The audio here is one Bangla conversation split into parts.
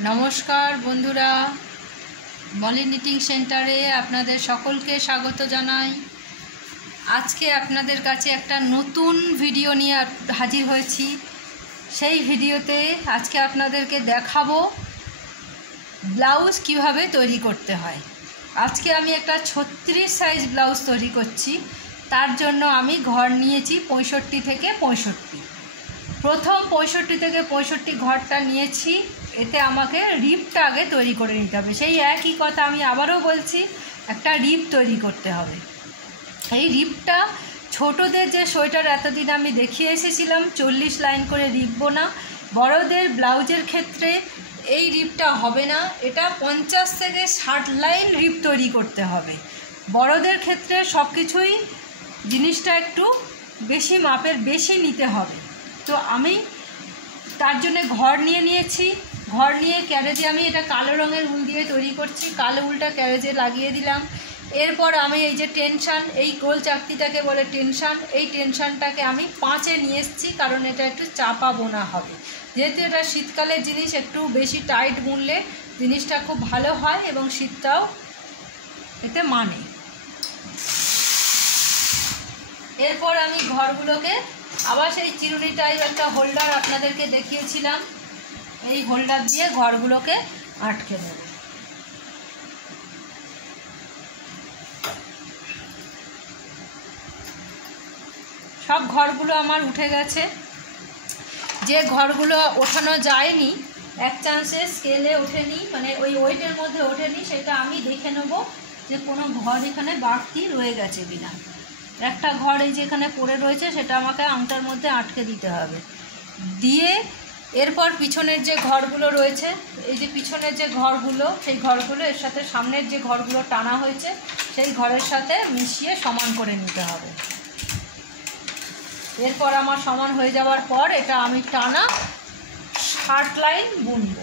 नमस्कार बंधुरा मलि निटिंग सेंटारे आपनादेर सकलके स्वागत जानाई। आज के आपनादेर काछे एकटा नतून भिडियो निये हाजिर हयेछि। सेई भिडियोते आज के आपनादेरके देखाबो ब्लाउज किभाबे तैरी करते हय। आज के आमी एकटा 36 साइज ब्लाउज तैरी करछि। तार जन्य आमी घर नियेछि 65 থেকে 65। प्रथम 65 থেকে 65 घरटा नियेछि। एते आमाके रिपटा आगे तैरी करे निते हबे। सेई एकई कथा आमी आबारो बोलछि, एकटा रिप तैरी करते हबे। एई रिपटा छोटोदेर जे सोয়েটার एतदिन आमी देखिए एसेछिलाम 40 लाइन करे रिप बोना। बड़ोदेर ब्लाउजेर क्षेत्रे এই রিপটা হবে না, এটা 50 থেকে 60 লাইন রিপ তৈরি করতে হবে। বড়দের ক্ষেত্রে সব কিছুই জিনিসটা একটু বেশি মাপের বেশি নিতে হবে। তো আমি তার জন্য ঘর নিয়ে নিয়েছি। ঘর নিয়ে ক্যারেজে আমি এটা কালো রঙের উল দিয়ে তৈরি করছি। কালো উলটা ক্যারেজে লাগিয়ে দিলাম। এরপর আমি এই যে টেনশন, এই গোল চাকতিটাকে বলে টেনশন, এই টেনশনটাকে আমি 5-এ নিয়ে এসেছি, কারণ এটা একটু চাপা বোনা হবে। যেহেতু এটা শীতকালের জিনিস, একটু বেশি টাইট বুনলে জিনিসটা খুব ভালো হয় এবং শীতটাও এতে মানে। এরপর আমি ঘরগুলোকে আবার সেই চিরুনি টাইপ একটা হোল্ডার আপনাদেরকে দেখিয়েছিলাম, এই হোল্ডার দিয়ে ঘরগুলোকে আটকে নেব। সব ঘরগুলো আমার উঠে গেছে। যে ঘরগুলো ওঠানো যায়নি, এক চান্সে স্কেলে ওঠেনি, মানে ওই ওয়েটের মধ্যে ওঠেনি, সেটা আমি দেখে নেব যে কোনো ঘর এখানে বাড়তি রয়ে গেছে কিনা। একটা ঘর এই যে এখানে পড়ে রয়েছে, সেটা আমাকে আংটার মধ্যে আটকে দিতে হবে। দিয়ে এরপর পিছনের যে ঘরগুলো রয়েছে, এই যে পিছনের যে ঘরগুলো, সেই ঘরগুলো এর সাথে সামনের যে ঘরগুলো টানা হয়েছে সেই ঘরের সাথে মিশিয়ে সমান করে নিতে হবে। এরপর আমার সমান হয়ে যাওয়ার পর এটা আমি টানা 60 লাইন বুনব।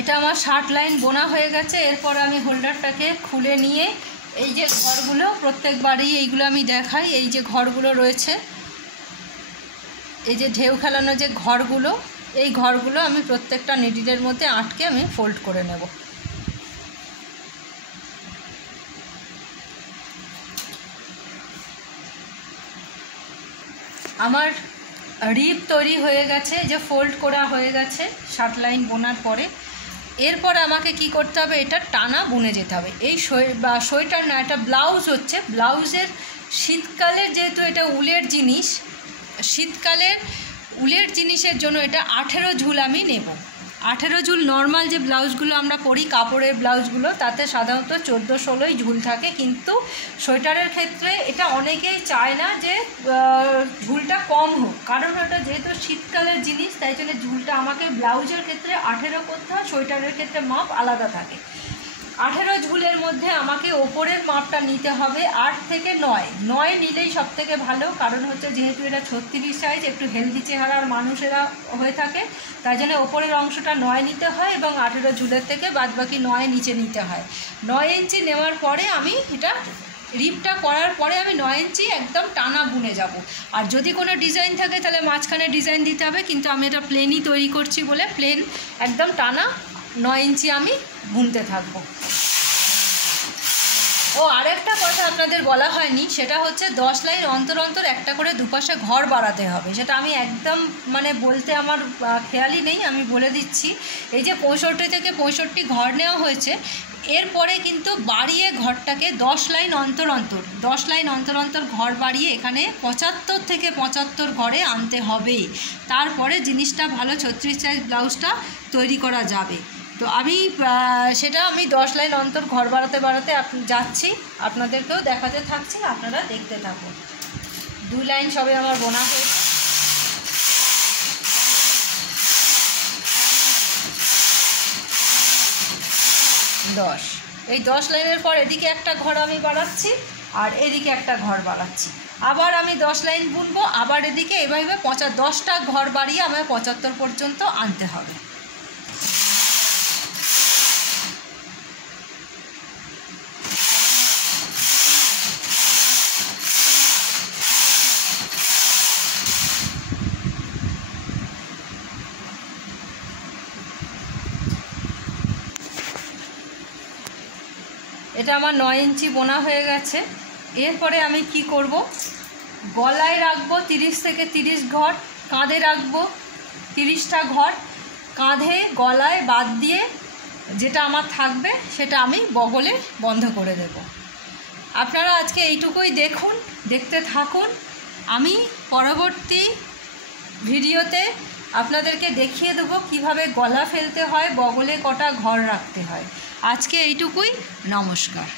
এটা আমার 60 লাইন বোনা হয়ে গেছে। এরপর আমি হোল্ডারটাকে খুলে নিয়ে এই যে ঘরগুলো, প্রত্যেকবারই এইগুলো আমি দেখাই, এই যে ঘরগুলো রয়েছে, এই যে ঢেউ খেলানো যে ঘরগুলো, এই ঘরগুলো আমি প্রত্যেকটা নিডলের মধ্যে আটকে আমি ফোল্ড করে নেব। আমার রিপ তৈরি হয়ে গেছে, যে ফোল্ড করা হয়ে গেছে 60 লাইন বোনার পরে। এরপর আমাকে কি করতে হবে, এটা টানা বুনে যেতে হবে। এই সোয়েটার না, এটা ব্লাউজ হচ্ছে। ব্লাউজের শীতকালে যেহেতু এটা উলের জিনিস, শীতকালের উলের জিনিসের জন্য এটা 18 ঝুল আমি নেব। 18 ঝুল নর্মাল যে ব্লাউজগুলো আমরা পরি, কাপড়ের ব্লাউজগুলো, তাতে সাধারণত 14-16 ঝুল থাকে। কিন্তু সোয়েটারের ক্ষেত্রে এটা অনেকেই চায় না যে ঝুলটা কম হোক, কারণ ওটা যেহেতু শীতকালের জিনিস, তাই জন্য ঝুলটা আমাকে ব্লাউজের ক্ষেত্রে 18 করতে হয়, সোয়েটারের ক্ষেত্রে মাপ আলাদা থাকে। 18 ঝুলের মধ্যে আমাকে ওপরের মাপটা নিতে হবে 8 থেকে 9। 9 নিলেই সব থেকে ভালো, কারণ হচ্ছে যেহেতু এটা 36 সাইজ, একটু হেলদি চেহারার মানুষেরা হয়ে থাকে, তাই জন্য ওপরের অংশটা 9 নিতে হয় এবং 18 ঝুলের থেকে বাদবাকি 9 নিচে নিতে হয়। 9 ইঞ্চি নেওয়ার পরে আমি এটা রিপটা করার পরে আমি 9 ইঞ্চি একদম টানা বুনে যাব। আর যদি কোনো ডিজাইন থাকে তাহলে মাঝখানে ডিজাইন দিতে হবে, কিন্তু আমি এটা প্লেনই তৈরি করছি বলে প্লেন একদম টানা 9 ইঞ্চি আমি বুনতে থাকবো। ও আরেকটা কথা আপনাদের বলা হয়নি, সেটা হচ্ছে 10 লাইন অন্তর অন্তর একটা করে দুপাশে ঘর বাড়াতে হবে। সেটা আমি একদম মানে বলতে আমার খেয়ালই নেই, আমি বলে দিচ্ছি। এই যে 65 থেকে 65 ঘর নেওয়া হয়েছে, এরপরে কিন্তু বাড়িয়ে ঘরটাকে 10 লাইন অন্তর অন্তর 10 লাইন অন্তর অন্তর ঘর বাড়িয়ে এখানে 75 থেকে 75 ঘরে আনতে হবে। তারপরে জিনিসটা ভালো 36 সাইজ ব্লাউজটা তৈরি করা যাবে। তো আমি সেটা আমি 10 লাইন অন্তর ঘর বাড়াতে বাড়াতে যাচ্ছি, আপনাদেরকেও দেখাতে থাকছি, আপনারা দেখতে থাকুন। 2 লাইন সবে আমার বোনা হয়েছে। এই 10 লাইনের পর এদিকে একটা ঘর আমি বাড়াচ্ছি আর এদিকে একটা ঘর বাড়াচ্ছি। আবার আমি 10 লাইন বুনবো, আবার এদিকে এভাবে 10টা ঘর বাড়িয়ে আমায় 75 পর্যন্ত আনতে হবে। এটা আমার 9 ইঞ্চি বোনা হয়ে গেছে। এরপরে আমি কি করব, গলায় রাখবো 30 থেকে 30 ঘট, কাঁধে রাখবো 30টা ঘট, কাঁধে গলায় বাদ দিয়ে যেটা আমার থাকবে সেটা আমি বগলে বন্ধ করে দেব। আপনারা আজকে এইটুকুই দেখুন, দেখতে থাকুন। আমি পরবর্তী ভিডিওতে আপনাদেরকে দেখিয়ে দেবো কিভাবে গলা ফেলতে হয়, বগলে কটা ঘর রাখতে হয়। আজকে এইটুকুই, নমস্কার।